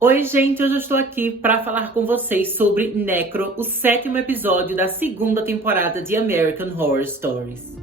Oi, gente, hoje eu estou aqui para falar com vocês sobre Necro, o 7º episódio da 2ª temporada de American Horror Stories.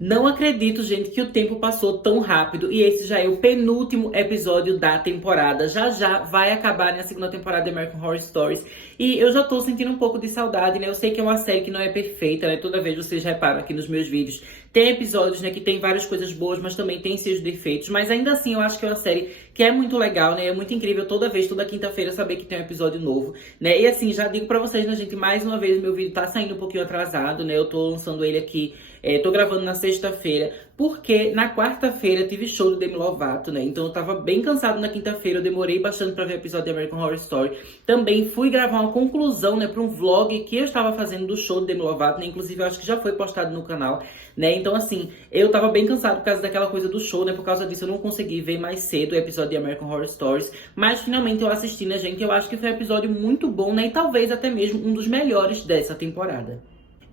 Não acredito, gente, que o tempo passou tão rápido e esse já é o penúltimo episódio da temporada. Já já vai acabar, né, a 2ª temporada de American Horror Stories e eu já tô sentindo um pouco de saudade, né? Eu sei que é uma série que não é perfeita, né? Toda vez vocês reparam aqui nos meus vídeos, tem episódios, né, que tem várias coisas boas, mas também tem seus defeitos. Mas ainda assim, eu acho que é uma série que é muito legal, né? É muito incrível toda vez, toda quinta-feira, saber que tem um episódio novo, né? E assim, já digo pra vocês, né, gente, mais uma vez, meu vídeo tá saindo um pouquinho atrasado, né? Eu tô lançando ele aqui, tô gravando na sexta-feira, porque na quarta-feira tive show do Demi Lovato, né? Então eu tava bem cansado na quinta-feira, eu demorei bastante pra ver o episódio de American Horror Story. Também fui gravar uma conclusão, né, pra um vlog que eu estava fazendo do show do Demi Lovato, né? Inclusive eu acho que já foi postado no canal, né? Então assim, eu tava bem cansado por causa daquela coisa do show, né? Por causa disso eu não consegui ver mais cedo o episódio de American Horror Stories. Mas finalmente eu assisti, né, gente? Eu acho que foi um episódio muito bom, né? E talvez até mesmo um dos melhores dessa temporada.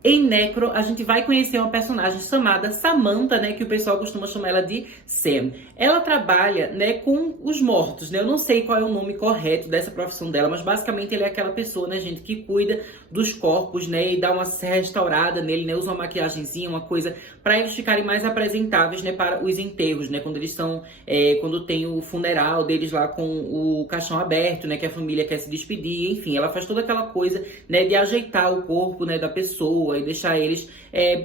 Em Necro, a gente vai conhecer uma personagem chamada Samantha, né, que o pessoal costuma chamar ela de Sam. Ela trabalha, né, com os mortos, né? Eu não sei qual é o nome correto dessa profissão dela, mas basicamente ela é aquela pessoa, né, gente, que cuida dos corpos, né, e dá uma restaurada nele, né, usa uma maquiagenzinha, uma coisa para eles ficarem mais apresentáveis, né, para os enterros, né, quando eles estão, quando tem o funeral deles lá com o caixão aberto, né, que a família quer se despedir, enfim, ela faz toda aquela coisa, né, de ajeitar o corpo, né, da pessoa e deixar eles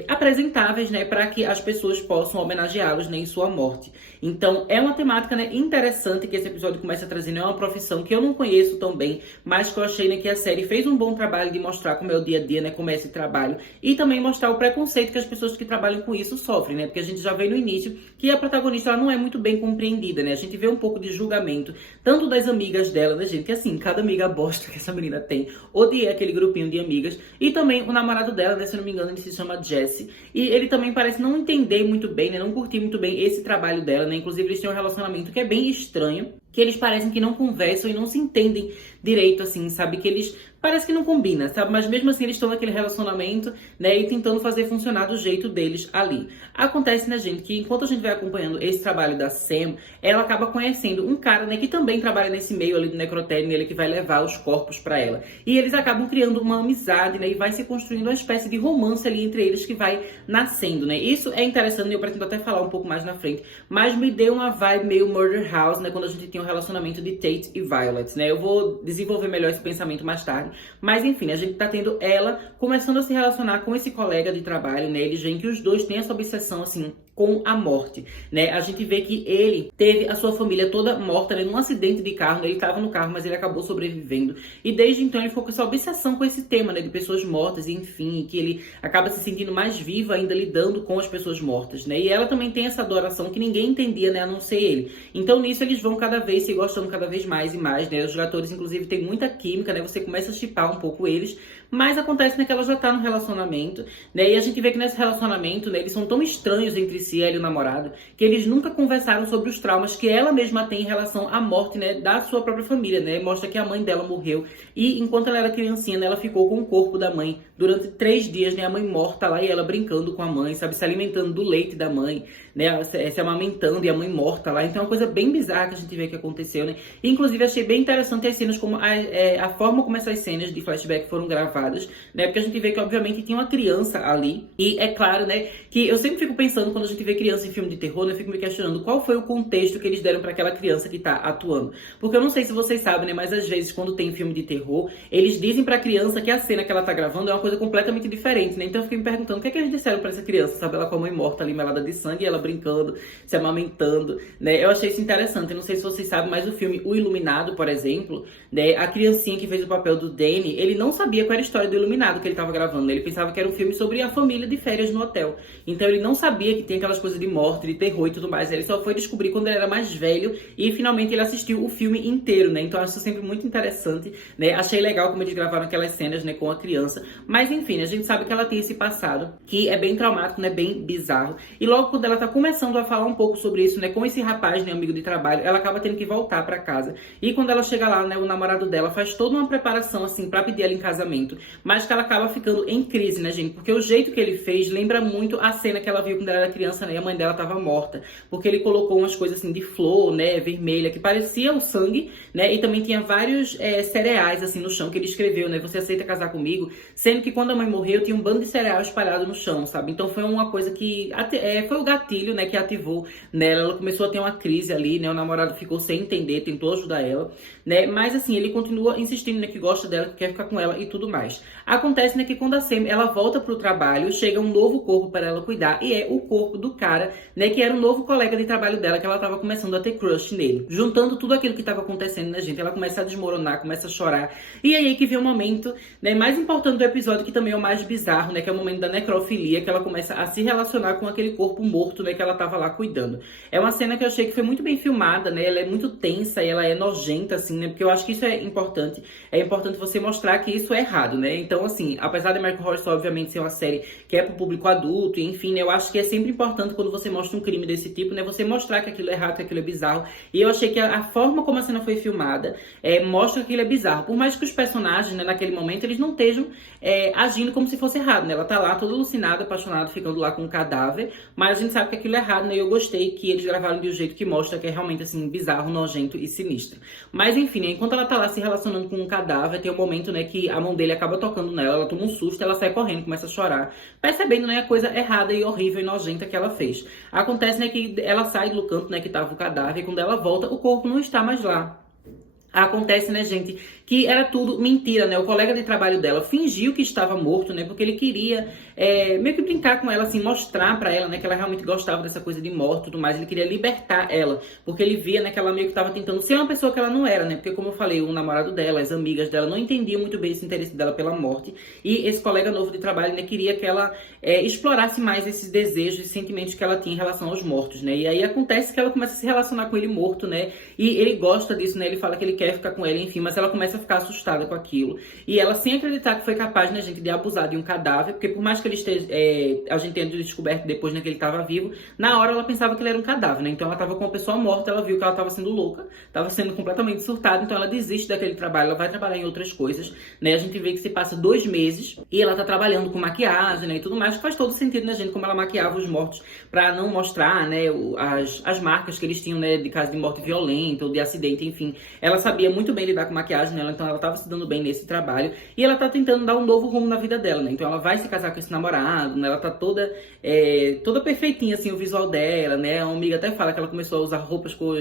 apresentáveis, né, para que as pessoas possam homenageá-los, né, em sua morte. Então, é uma temática, né, interessante que esse episódio começa a trazer, né, é uma profissão que eu não conheço tão bem, mas que eu achei, né, que a série fez um bom trabalho de mostrar como é o dia a dia, né, como é esse trabalho, e também mostrar o preconceito que as pessoas que trabalham com isso sofrem, né, porque a gente já vê no início que a protagonista ela não é muito bem compreendida, né, a gente vê um pouco de julgamento, tanto das amigas dela, né, gente, que assim, cada amiga bosta que essa menina tem, odeia aquele grupinho de amigas, e também o namorado dela, né, se eu não me engano, ele se chama Jesse, e ele também parece não entender muito bem, né, não curtir muito bem esse trabalho dela, né, inclusive eles têm um relacionamento que é bem estranho, que eles parecem que não conversam e não se entendem direito, assim, sabe, que eles parece que não combina, sabe, mas mesmo assim eles estão naquele relacionamento, né, e tentando fazer funcionar do jeito deles ali. Acontece, né, gente, que enquanto a gente vai acompanhando esse trabalho da Sam, ela acaba conhecendo um cara, né, que também trabalha nesse meio ali do necrotério, ele que vai levar os corpos pra ela. E eles acabam criando uma amizade, né, e vai se construindo uma espécie de romance ali entre eles que vai nascendo, né. Isso é interessante, eu pretendo até falar um pouco mais na frente, mas me deu uma vibe meio Murder House, né, quando a gente tem um relacionamento de Tate e Violet, né. Eu vou desenvolver melhor esse pensamento mais tarde, mas enfim, a gente tá tendo ela começando a se relacionar com esse colega de trabalho, né, eles veem que os dois têm essa obsessão, assim, com a morte, né, a gente vê que ele teve a sua família toda morta, né, num acidente de carro, né? Ele tava no carro, mas ele acabou sobrevivendo, e desde então ele ficou com essa obsessão com esse tema, né, de pessoas mortas, e enfim, que ele acaba se sentindo mais vivo ainda lidando com as pessoas mortas, né, e ela também tem essa adoração que ninguém entendia, né, a não ser ele. Então nisso eles vão cada vez se gostando cada vez mais e mais, né, os atores inclusive têm muita química, né, você começa a shippar um pouco eles, mas acontece, né, que ela já tá no relacionamento, né, e a gente vê que nesse relacionamento, né, eles são tão estranhos entre si, ela e o namorado, que eles nunca conversaram sobre os traumas que ela mesma tem em relação à morte, né, da sua própria família, né, mostra que a mãe dela morreu, e enquanto ela era criancinha, né, ela ficou com o corpo da mãe durante 3 dias, né, a mãe morta lá e ela brincando com a mãe, sabe, se alimentando do leite da mãe, né, se amamentando e a mãe morta lá, então é uma coisa bem bizarra que a gente vê que aconteceu, né, e, inclusive achei bem interessante as cenas, como a forma como essas cenas de flashback foram gravadas, né, porque a gente vê que obviamente tinha uma criança ali, e é claro, né, que eu sempre fico pensando quando a gente vê criança em filme de terror, né, eu fico me questionando qual foi o contexto que eles deram para aquela criança que tá atuando, porque eu não sei se vocês sabem, né, mas às vezes quando tem filme de terror, eles dizem pra criança que a cena que ela tá gravando é uma coisa completamente diferente, né, então eu fiquei me perguntando o que é que eles disseram pra essa criança, sabe, ela com a mãe morta ali, melada de sangue, e ela brincando, se amamentando, né, eu achei isso interessante, eu não sei se vocês sabem, mas o filme O Iluminado, por exemplo, né, a criancinha que fez o papel do Danny, ele não sabia qual era a história do Iluminado que ele tava gravando, né? Ele pensava que era um filme sobre a família de férias no hotel, então ele não sabia que tem aquelas coisas de morte, de terror e tudo mais, ele só foi descobrir quando ele era mais velho, e finalmente ele assistiu o filme inteiro, né, então eu acho sempre muito interessante, né, achei legal como eles gravaram aquelas cenas, né, com a criança, mas enfim, a gente sabe que ela tem esse passado, que é bem traumático, né, bem bizarro, e logo quando ela tá começando a falar um pouco sobre isso, né, com esse rapaz, né, amigo de trabalho, ela acaba tendo que voltar pra casa, e quando ela chega lá, né, o namorado dela faz toda uma preparação, assim, pra pedir ela em casamento, mas que ela acaba ficando em crise, né, gente, porque o jeito que ele fez lembra muito a cena que ela viu quando ela era criança, criança, né, e a mãe dela tava morta, porque ele colocou umas coisas assim de flor, né, vermelha, que parecia o sangue, né, e também tinha vários cereais assim no chão, que ele escreveu, né, você aceita casar comigo? Sendo que quando a mãe morreu, tinha um bando de cereal espalhado no chão, sabe? Então foi uma coisa que, foi o gatilho, né, que ativou nela, ela começou a ter uma crise ali, né, o namorado ficou sem entender, tentou ajudar ela, né, mas assim, ele continua insistindo, né, que gosta dela, que quer ficar com ela e tudo mais. Acontece, né, que quando a Sam, ela volta pro trabalho, chega um novo corpo para ela cuidar, e é o corpo do cara, né, que era um novo colega de trabalho dela, que ela tava começando a ter crush nele. Juntando tudo aquilo que tava acontecendo, né, gente, ela começa a desmoronar, começa a chorar, e aí que vem o momento, né, mais importante do episódio, que também é o mais bizarro, né, que é o momento da necrofilia, que ela começa a se relacionar com aquele corpo morto, né, que ela tava lá cuidando. É uma cena que eu achei que foi muito bem filmada, né, ela é muito tensa e ela é nojenta, assim, né, porque eu acho que isso é importante você mostrar que isso é errado, né, então, assim, apesar de American Horror Story, obviamente, ser uma série que é pro público adulto, enfim, né, eu acho que é sempre importante quando você mostra um crime desse tipo, né, você mostrar que aquilo é errado, que aquilo é bizarro, e eu achei que a forma como a cena foi filmada mostra que aquilo é bizarro, por mais que os personagens, né, naquele momento, eles não estejam agindo como se fosse errado, né, ela tá lá toda alucinada, apaixonada, ficando lá com um cadáver, mas a gente sabe que aquilo é errado, né, e eu gostei que eles gravaram de um jeito que mostra que é realmente, assim, bizarro, nojento e sinistro. Mas, enfim, né, enquanto ela tá lá se relacionando com um cadáver, tem um momento, né, que a mão dele acaba tocando nela, ela toma um susto, ela sai correndo, começa a chorar, percebendo, né, a coisa errada e horrível e nojenta que ela fez. Acontece, né, que ela sai do canto, né, que tava o cadáver, e quando ela volta, o corpo não está mais lá. Acontece, né, gente, que era tudo mentira, né? O colega de trabalho dela fingiu que estava morto, né? Porque ele queria meio que brincar com ela, assim, mostrar pra ela, né, que ela realmente gostava dessa coisa de morte e tudo mais. Ele queria libertar ela, porque ele via, né, que ela meio que estava tentando ser uma pessoa que ela não era, né? Porque, como eu falei, o namorado dela, as amigas dela não entendiam muito bem esse interesse dela pela morte. E esse colega novo de trabalho, né, queria que ela explorasse mais esses desejos e sentimentos que ela tinha em relação aos mortos, né? E aí acontece que ela começa a se relacionar com ele morto, né? E ele gosta disso, né? Ele fala que ele quer ficar com ela, enfim, mas ela começa a ficar assustada com aquilo. E ela, sem acreditar que foi capaz, né, gente, de abusar de um cadáver, porque por mais que ele esteja, a gente tenha descoberto depois, né, que ele estava vivo, na hora ela pensava que ele era um cadáver, né? Então ela estava com uma pessoa morta, ela viu que ela estava sendo louca, estava sendo completamente surtada, então ela desiste daquele trabalho, ela vai trabalhar em outras coisas, né? A gente vê que se passa 2 meses e ela tá trabalhando com maquiagem, né, e tudo mais, que faz todo sentido, né, gente, como ela maquiava os mortos pra não mostrar, né, as marcas que eles tinham, né, de caso de morte violenta ou de acidente, enfim. Ela sabia muito bem lidar com maquiagem, né, então ela tava se dando bem nesse trabalho e ela tá tentando dar um novo rumo na vida dela, né? Então ela vai se casar com esse namorado, né? Ela tá toda perfeitinha, assim, o visual dela, né? A amiga até fala que ela começou a usar roupas com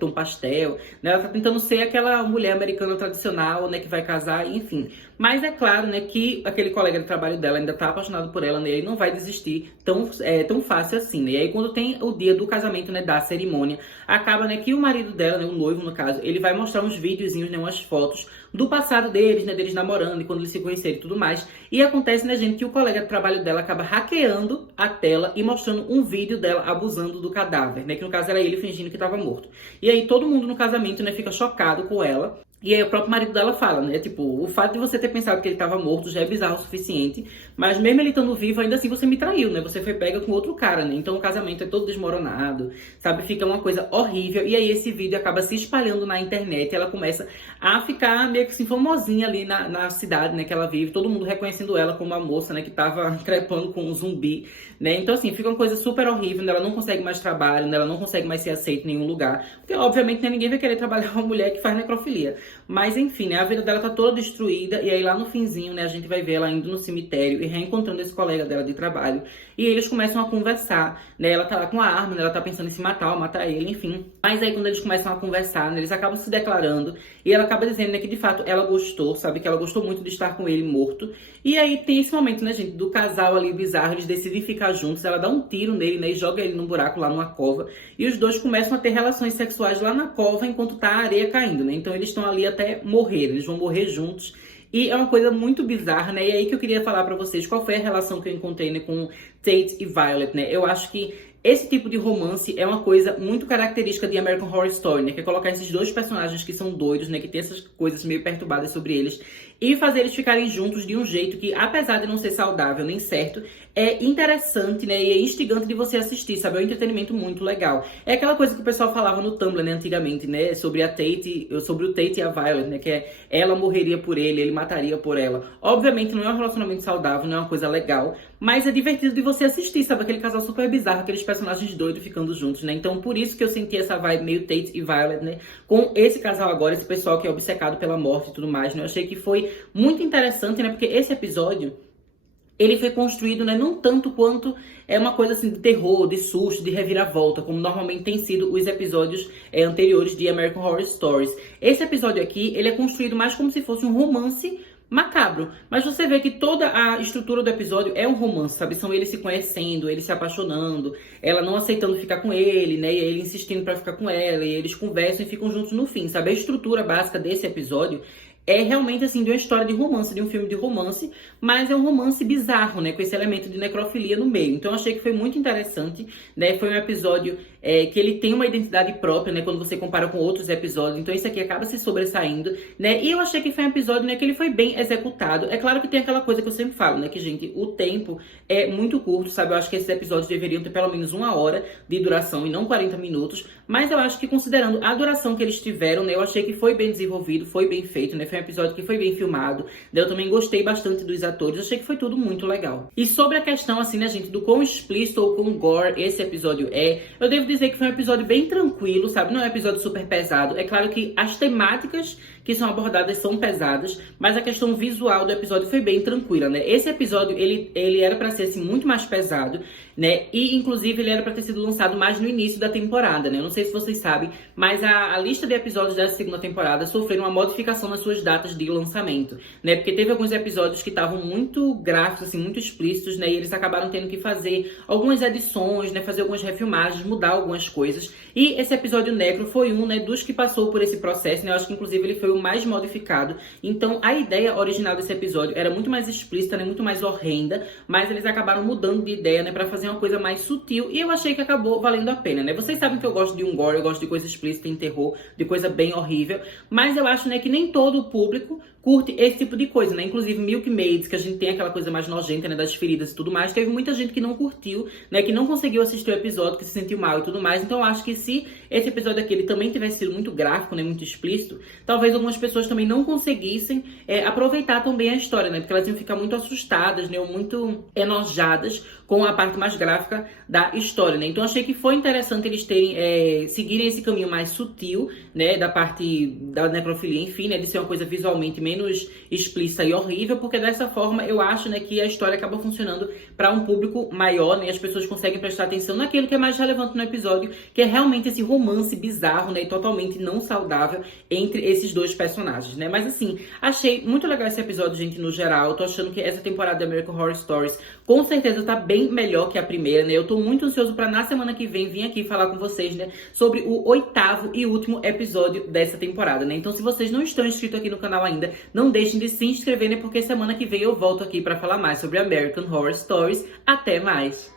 tom pastel, né? Ela tá tentando ser aquela mulher americana tradicional, né, que vai casar, enfim. Mas é claro, né, que aquele colega de trabalho dela ainda tá apaixonado por ela, né? Ele não vai desistir tão fácil assim, né? E aí quando tem o dia do casamento, né, da cerimônia, acaba, né, que o marido dela, né, o noivo no caso, ele vai mostrar uns videozinhos, né, umas fotos do passado deles, né, deles namorando e quando eles se conheceram e tudo mais. E acontece, né, gente, que o colega de trabalho dela acaba hackeando a tela e mostrando um vídeo dela abusando do cadáver, né, que no caso era ele fingindo que estava morto. E aí todo mundo no casamento, né, fica chocado com ela. E aí o próprio marido dela fala, né, tipo, o fato de você ter pensado que ele estava morto já é bizarro o suficiente, mas mesmo ele estando vivo, ainda assim você me traiu, né, você foi pega com outro cara, né, então o casamento é todo desmoronado, sabe, fica uma coisa horrível, e aí esse vídeo acaba se espalhando na internet, ela começa a ficar meio que assim famosinha ali na cidade, né, que ela vive, todo mundo reconhecendo ela como a moça, né, que tava crepando com um zumbi, né, então assim, fica uma coisa super horrível, né, ela não consegue mais trabalho, né, ela não consegue mais ser aceita em nenhum lugar, porque obviamente, né, ninguém vai querer trabalhar com uma mulher que faz necrofilia. Mas enfim, né, a vida dela tá toda destruída e aí lá no finzinho, né, a gente vai ver ela indo no cemitério e reencontrando esse colega dela de trabalho. E eles começam a conversar, né, ela tá lá com a arma, né, ela tá pensando em se matar ou matar ele, enfim. Mas aí quando eles começam a conversar, né, eles acabam se declarando e ela acaba dizendo, né, que de fato ela gostou, sabe, que ela gostou muito de estar com ele morto. E aí tem esse momento, né, gente, do casal ali bizarro, eles decidem ficar juntos, ela dá um tiro nele, né, e joga ele num buraco lá numa cova. E os dois começam a ter relações sexuais lá na cova enquanto tá a areia caindo, né, então eles estão ali até morrer, eles vão morrer juntos. E é uma coisa muito bizarra, né? E aí que eu queria falar pra vocês qual foi a relação que eu encontrei, né, com Tate e Violet, né? Eu acho que esse tipo de romance é uma coisa muito característica de American Horror Story, né? Que é colocar esses dois personagens que são doidos, né? Que tem essas coisas meio perturbadas sobre eles. e fazer eles ficarem juntos de um jeito que, apesar de não ser saudável nem certo, é interessante, né, e é instigante de você assistir, sabe? É um entretenimento muito legal. É aquela coisa que o pessoal falava no Tumblr, né, antigamente, né, sobre o Tate e a Violet, né, que é ela morreria por ele mataria por ela. Obviamente não é um relacionamento saudável, não é uma coisa legal, mas é divertido de você assistir, sabe? Aquele casal super bizarro, aqueles personagens doidos ficando juntos, né? Então por isso que eu senti essa vibe meio Tate e Violet, né, com esse casal agora, esse pessoal que é obcecado pela morte e tudo mais, né? Eu achei que foi muito interessante, né, porque esse episódio ele foi construído, né, não tanto quanto é uma coisa assim de terror, de susto, de reviravolta, como normalmente tem sido os episódios anteriores de American Horror Stories. Esse episódio aqui, ele é construído mais como se fosse um romance macabro, mas você vê que toda a estrutura do episódio é um romance, sabe? São eles se conhecendo, eles se apaixonando, ela não aceitando ficar com ele, né? E ele insistindo pra ficar com ela, e eles conversam e ficam juntos no fim, sabe? A estrutura básica desse episódio é realmente, assim, de uma história de romance, de um filme de romance, mas é um romance bizarro, né, com esse elemento de necrofilia no meio. Então eu achei que foi muito interessante, né, foi um episódio que ele tem uma identidade própria, né, quando você compara com outros episódios, então isso aqui acaba se sobressaindo, né, e eu achei que foi um episódio, né, que ele foi bem executado. É claro que tem aquela coisa que eu sempre falo, né, que, gente, o tempo é muito curto, sabe, eu acho que esses episódios deveriam ter pelo menos 1 hora de duração e não 40 minutos, mas eu acho que considerando a duração que eles tiveram, né, eu achei que foi bem desenvolvido, foi bem feito, né, foi um episódio que foi bem filmado, né, eu também gostei bastante dos atores, achei que foi tudo muito legal. E sobre a questão, assim, né, gente, do quão explícito ou quão gore esse episódio é, eu devo dizer que foi um episódio bem tranquilo, sabe? Não é um episódio super pesado. É claro que as temáticas que são abordadas são pesadas, mas a questão visual do episódio foi bem tranquila, né? Esse episódio, ele era pra ser, assim, muito mais pesado, né? E, inclusive, ele era pra ter sido lançado mais no início da temporada, né? Eu não sei se vocês sabem, mas a lista de episódios da segunda temporada sofreram uma modificação nas suas datas de lançamento, né? Porque teve alguns episódios que estavam muito gráficos, assim, muito explícitos, né? E eles acabaram tendo que fazer algumas edições, né? Fazer algumas refilmagens, mudar algumas coisas. E esse episódio negro foi um, né, dos que passou por esse processo, né? Eu acho que, inclusive, ele foi o mais modificado. Então, a ideia original desse episódio era muito mais explícita, né? Muito mais horrenda, mas eles acabaram mudando de ideia, né? Pra fazer uma coisa mais sutil. E eu achei que acabou valendo a pena, né? Vocês sabem que eu gosto de um gore, eu gosto de coisa explícita em terror, de coisa bem horrível. Mas eu acho, né, que nem todo o público curte esse tipo de coisa, né? Inclusive Milkmaids, que a gente tem aquela coisa mais nojenta, né, das feridas e tudo mais. Teve muita gente que não curtiu, né, que não conseguiu assistir o episódio, que se sentiu mal e tudo mais. Então eu acho que se esse episódio aqui ele também tivesse sido muito gráfico, né, muito explícito, talvez algumas pessoas também não conseguissem aproveitar também a história, né? Porque elas iam ficar muito assustadas, né, ou muito enojadas com a parte mais gráfica da história, né? Então achei que foi interessante eles terem seguirem esse caminho mais sutil, né, da parte da necrofilia, enfim, né, de ser uma coisa visualmente menos explícita e horrível, porque dessa forma eu acho, né, que a história acaba funcionando para um público maior, né, as pessoas conseguem prestar atenção naquilo que é mais relevante no episódio, que é realmente esse romance bizarro, né, e totalmente não saudável entre esses dois personagens, né? Mas assim, achei muito legal esse episódio, gente, no geral. Eu tô achando que essa temporada de American Horror Stories com certeza tá bem melhor que a primeira, né? Eu tô muito ansioso pra na semana que vem vir aqui falar com vocês, né, sobre o 8º e último episódio dessa temporada, né? Então se vocês não estão inscritos aqui no canal ainda, não deixem de se inscrever, né? Porque semana que vem eu volto aqui pra falar mais sobre American Horror Stories. Até mais!